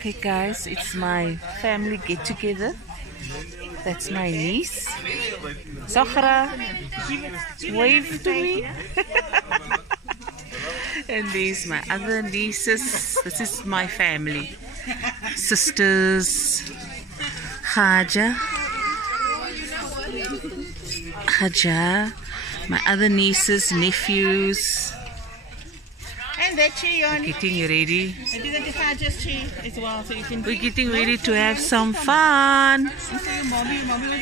Okay guys, it's my family get together. That's my niece. Sokhra, wave to me. And these my other nieces. This is my family. Sisters. Haja. My other nieces, nephews. And that tree on. Getting ready. Maybe the Haja's tree as well, so you can. We're getting ready to have some fun.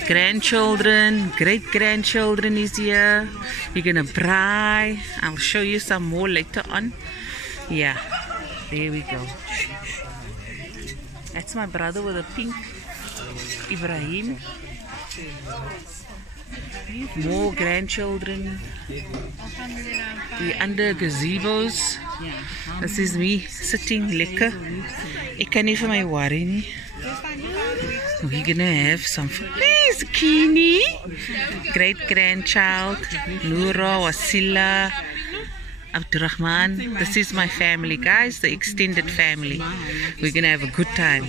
Grandchildren, great-grandchildren is here. We're gonna braai. I'll show you some more later on. Yeah, there we go. That's my brother with a pink, Ibrahim. More grandchildren. We're under gazebos. This is me sitting lekker. Ek kan nie vir my worry nie. We're gonna have some fun. Please, Kini. Great grandchild. Nura, Wasila, Abdurrahman. This is my family, guys. The extended family. We're gonna have a good time.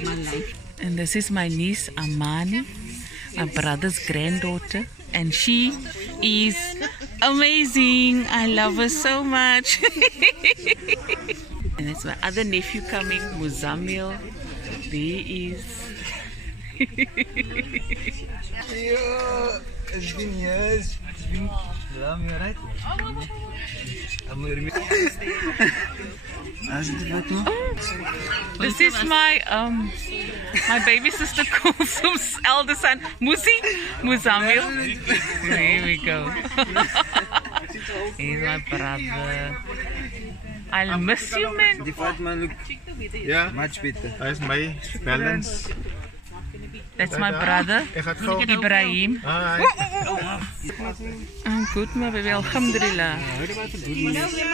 And this is my niece, Amani. My brother's granddaughter. And she is amazing. I love her so much. And it's my other nephew coming, Muzammil. There is. It's been years. It's been right? This is my my baby sister Kulsum's elder son, Muzammil. There we go. He's my brother. I'll miss you, man. The Fatma look much better. That's my balance. That's my brother, Ibrahim. I'm good, my baby. Alhamdulillah.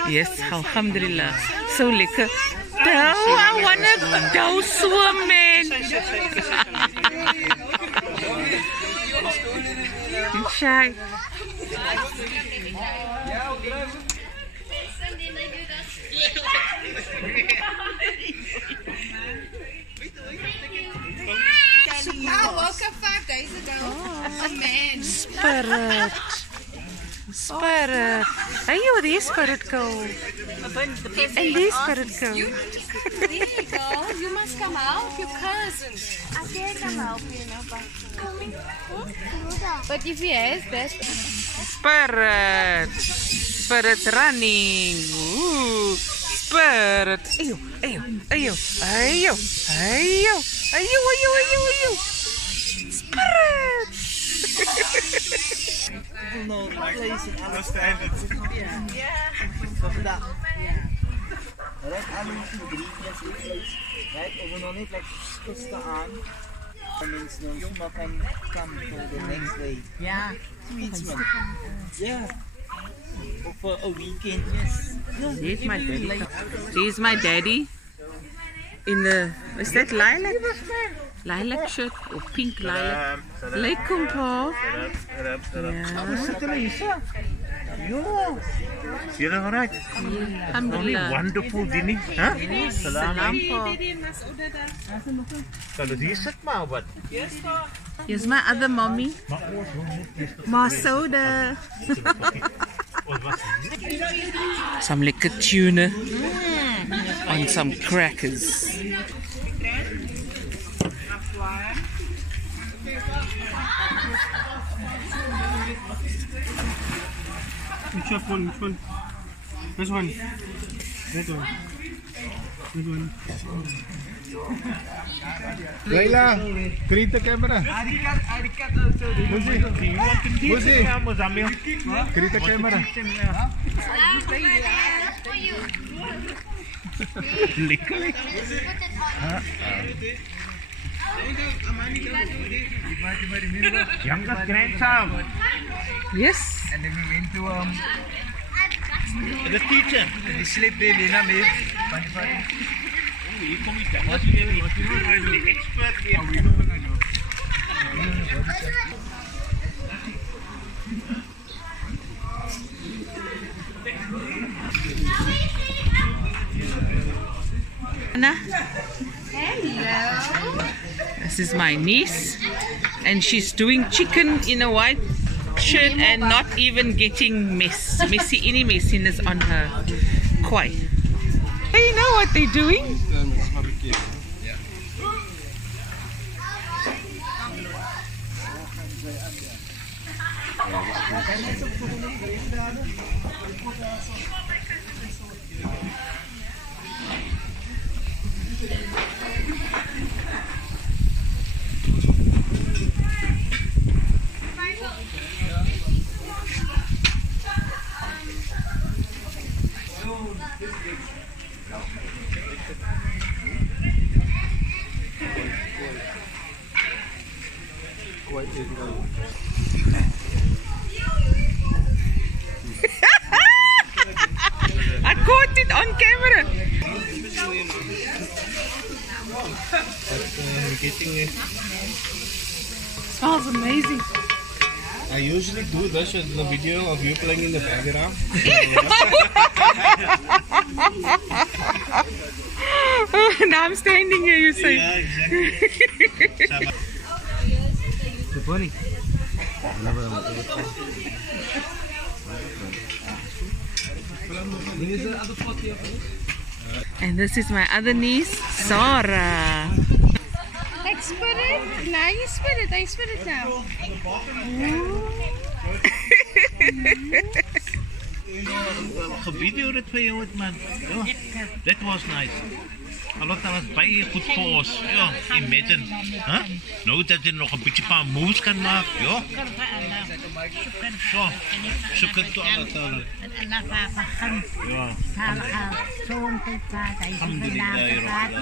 Yes, Alhamdulillah. So lekker. I wanna go swim, man. Shy. I woke up 5 days ago. Oh man. Spirit. Hey, you the spirit go. And this spirit go. There you go. You must come help your cousin. I can't come help you now, but if he has that. Spirit running. Ooh. Spirit. Ayo. Spirit. No place in Understand it. Right, I'm looking right over on it like Costa on. And then you can come for the next day. Yeah. Sweets, man. Yeah. For a weekend, yes. Here's my daddy. Here's my daddy. In the, is that lilac? Lilac shirt or pink lilac? Laikum pa. You're alright. Alhamdulillah. Wonderful dinner. Huh? Salam pa. Kalau hier sit maar wat. Here's my other mommy. Ma soda. Some lekker tuna on some crackers. Which one? This one. That one. This one. Laila, greet the camera. Muzi, greet the camera. Youngest grandchild. Yes. And then we went to The teacher. the sleep there, Lena, me. Hier kom die expert here. Anna? Hello. This is my niece, and she's doing chicken in a white shirt and not even getting any messiness on her kwai. They know what they're doing. I caught it on camera. Smells amazing. I usually do this in the video of you playing in the background. Now I'm standing here, you say. Yeah, exactly. Good morning. And this is my other niece, Sarah. I spit it. Now you spit it. I spit it now. Video dit vir jou het man. Ja. That was nice. Alles was baie goed vir ons. Ja, imagine. Huh? Nou dat jy nog 'n bietjie paar moves kan maak. Ja. So. Shukr to Allah Taala. Ja.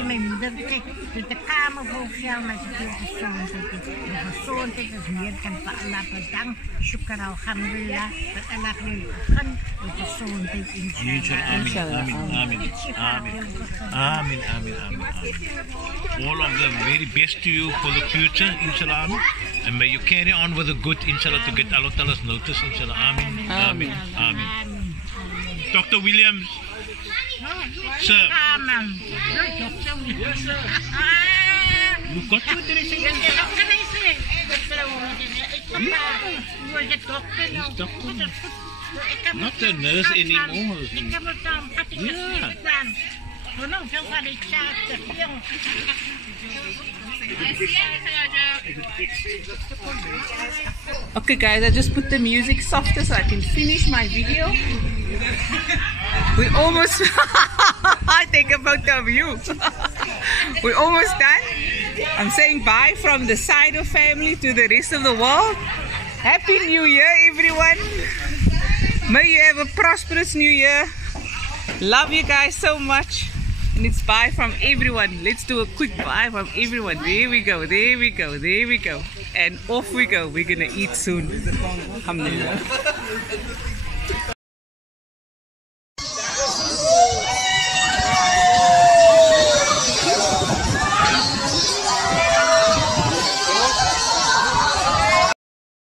Mijn moeder zegt, de kamer volgel met veel gezondheid. De gezondheid is meer dan voor Allah bedankt. Shukr alhamdulillah. Dat Allah wil gaan. De gezondheid inshallah. Amen. Amen. All of the very best to you for the future, inshallah. And may you carry on with the good, inshallah, to get Allah Ta'ala's notice, inshallah. Amen. Dr. Williams. Sir. Amen. You got to dressing? Not a nurse anymore. Yeah. Okay guys, I just put the music softer so I can finish my video. We almost I take a photo of you. We're almost done. I'm saying bye from the side of family to the rest of the world. Happy New Year everyone. May you have a prosperous New Year. Love you guys so much. And it's bye from everyone. Let's do a quick bye from everyone. There we go. And off we go. We're gonna eat soon. Alhamdulillah.